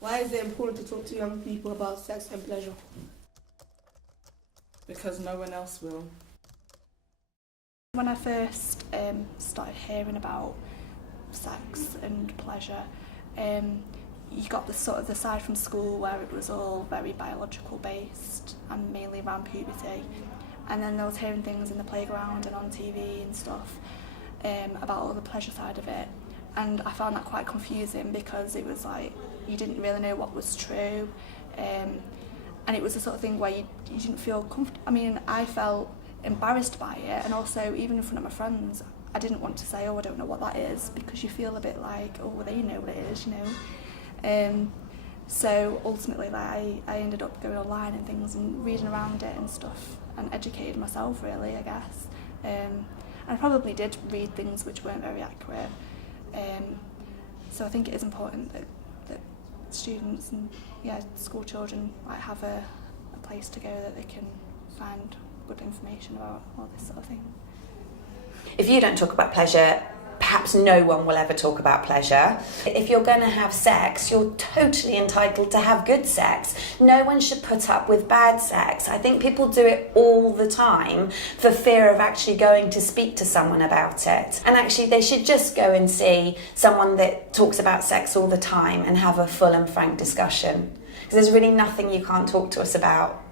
Why is it important to talk to young people about sex and pleasure? Because no one else will. When I first started hearing about sex and pleasure, you got the sort of the side from school where it was all very biological based and mainly around puberty, and then I was hearing things in the playground and on TV and stuff about all the pleasure side of it, and I found that quite confusing because it was like you didn't really know what was true, and it was the sort of thing where you didn't feel comfortable. I mean, I felt embarrassed by it, and also even in front of my friends I didn't want to say, oh, I don't know what that is, because you feel a bit like, oh, well, they know what it is, you know. So ultimately, like, I ended up going online and things and reading around it and stuff and educated myself, really, I guess. And I probably did read things which weren't very accurate. So I think it is important that students and school children like have a place to go that they can find good information about all this sort of thing. If you don't talk about pleasure, perhaps no one will ever talk about pleasure. If you're going to have sex, you're totally entitled to have good sex. No one should put up with bad sex. I think people do it all the time for fear of actually going to speak to someone about it. And actually they should just go and see someone that talks about sex all the time and have a full and frank discussion. Because there's really nothing you can't talk to us about.